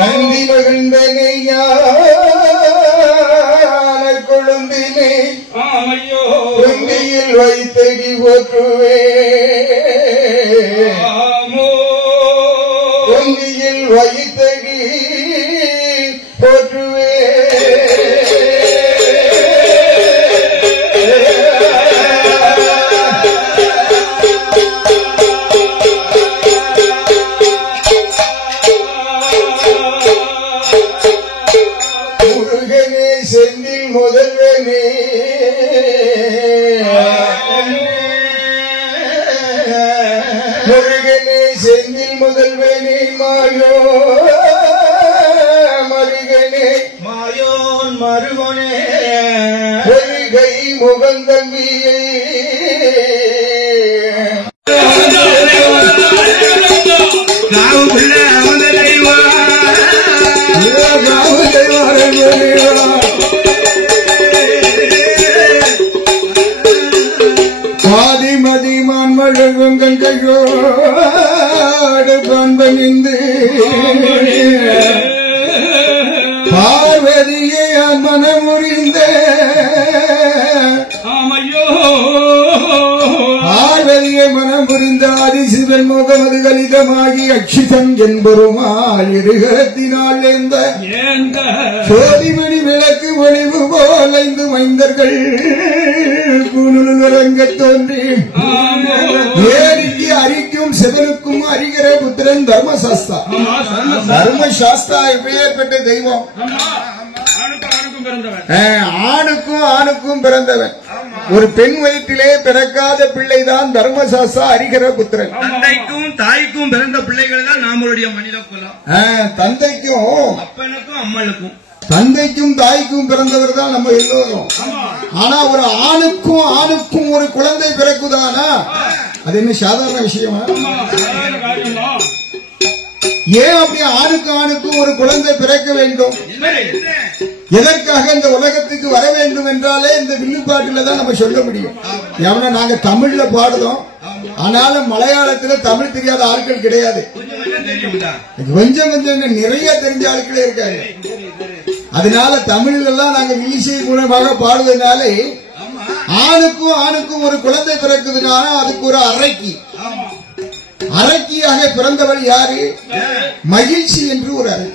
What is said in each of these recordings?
நந்தி மகிழ்ந்தனையா கொழுந்தினை கொண்டியில் வைத்தடி போற்றுவே கொண்டியில் வைத்தடி போற்றுவே முருகனே செந்தில் முதல்வனே முருகனே செந்தில் முதல்வனே மாயோ மருகனே மாயோன் மருகனே பொய்கை முகந்தம்பியை பாதிமதிமான் மழகும் கண்கையோடு பண்பணிந்து பார்வதியை மனம் முறிந்த பார்வதியை மனம் புரிந்த ஆதிசிவன் முகமது கலிதமாகி அக்ஷிதம் என்பருமால் இருகத்தினால் எந்த சோதிமணி விளக்கு ஒளிவு போல் 5 மைந்தர்கள் கூணுலங்க தோன்றி ஏரிக்கு அரிக்கும் சிவனுக்கும் அறிகிற புத்திரன் தர்மசாஸ்தா. தர்மசாஸ்தா இப்பேற்பட்ட தெய்வம் ஆணுக்கும் ஆணுக்கும் பிறந்தவன். ஒரு பெண் வயிற்றிலே பிறக்காத பிள்ளைதான் தர்மசாஸ்தா அறிகிற புத்திரன். தந்தைக்கும் தாய்க்கும் பிறந்த பிள்ளைகள் தான் நம்மளுடைய மனித குலம். தந்தைக்கும் அப்பனுக்கும் அம்மனுக்கும் தந்தைக்கும் தாய்க்கும் பிறந்தவர் தான் நம்ம எல்லோரும். ஆனா ஒரு ஆணுக்கும் ஆணுக்கும் ஒரு குழந்தை பிறக்குதானா அது என்ன சாதாரண விஷயமா? ஏன் அப்படி ஆணுக்கும் ஆணுக்கும் ஒரு குழந்தை பிறக்க வேண்டும்? எதற்காக இந்த உலகத்துக்கு வர வேண்டும் என்றாலே இந்த வில்லுப்பாட்டில தான் நம்ம சொல்ல முடியும். ஏன்னா நாங்க தமிழ்ல பாடுறோம், ஆனாலும் மலையாளத்துல தமிழ் தெரியாத ஆட்கள் கிடையாது. கொஞ்சம் கொஞ்சம் நிறைய தெரிஞ்ச ஆட்களே இருக்காங்க. அதனால தமிழில் எல்லாம் நாங்க வில்லிசை மூலமாக பாடுவதனாலே ஆணுக்கும் ஆணுக்கும் ஒரு குழந்தை பிறக்குதுனால அதுக்கு ஒரு அரக்கியாக பிறந்தவர் யாரு? மகிழ்ச்சி என்று ஒரு அரக்கி.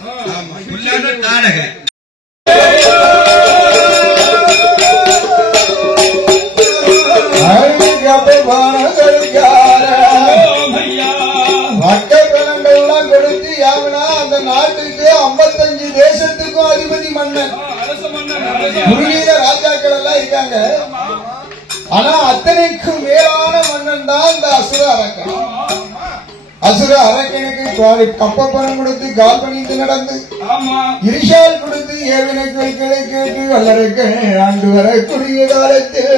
மக்கள்லாம் கொடுத்து யாவனா அந்த நாட்டுக்கு 55 தேசத்துக்கும் அதிபதி மன்னன் முருகிய ராஜாக்கள் எல்லாம் இருக்காங்க. ஆனா அத்தனைக்கும் மேலான மன்னன் தான் இந்த அசுர அரக்கன். அசுர அரக்கனுக்கு கப்பப்பணம் கொடுத்து கால் பணிந்து நடந்து இரிஷால் கொடுத்து ஏவினைகளை கேட்டு வல்லரக்கன் ஆண்டு வரக்கூடிய காலத்தில்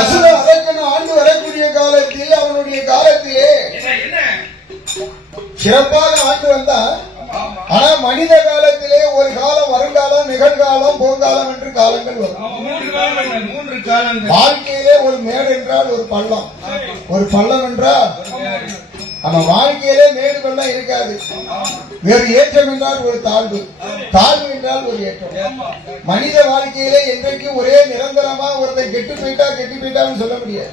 அசுர அரக்கன் ஆண்டு வரக்கூடிய காலத்தில் அவனுடைய காலத்திலே சிறப்பாக ஆண்டு வந்தான். ஆனா மனித காலத்திலே ஒரு காலம், வருங்காலம், நிகழ்காலம், போர்க்காலம் என்று காலங்கள் வரும். வாழ்க்கையிலே ஒரு மேடு என்றால் ஒரு பள்ளம், ஒரு பள்ளம் என்றால் நம்ம வாழ்க்கையிலே மேடு பள்ளம் இருக்காது. வேறு ஏற்றம் என்றால் ஒரு தாழ்வு, தாழ்வு என்றால் ஒரு ஏற்றம். மனித வாழ்க்கையிலே என்றைக்கு ஒரே நிரந்தரமா ஒருத்தன் கெட்டு போயிட்டான்னு சொல்ல முடியாது.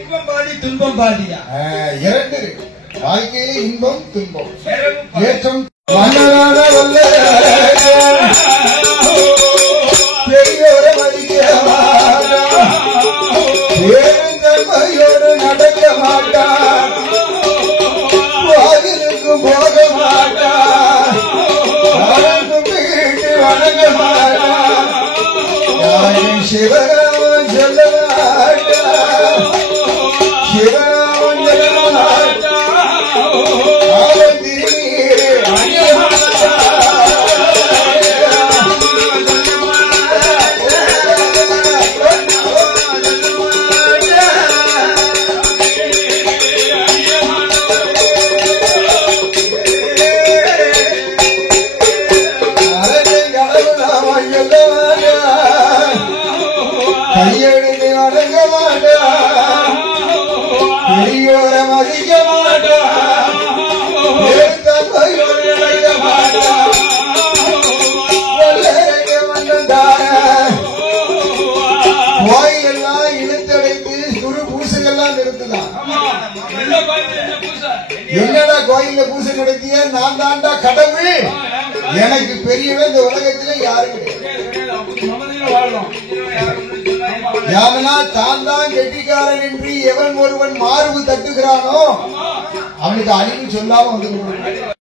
இன்பம் பாதி துன்பம் பாதியா? இரண்டு இருக்கு வாழ்க்கையிலே, இன்பம் துன்பம், ஏற்றம். மன்னரான வல்ல பெரியோரை மதிக்க மாட்டான், பேருந்தன்மையோடு நடக்க மாட்டான், வாயிலுக்கு போக மாட்டான், வீட்டு வணங்க மாட்டான், சிவராமன் சொல்ல மாட்டான், சிவராமன் சொல்ல மாட்டான். என்னடா கோயில்ல பூசை நடத்திய? நான் தாண்டா கடவுள். எனக்கு பெரியவே இந்த உலகத்திலே யாரும் யாவனா தான் தான் கெட்டிக்காரன் என்று எவன் ஒருவன் மார்பு தட்டுகிறானோ அவனுக்கு அழிவு சொல்லாம வந்து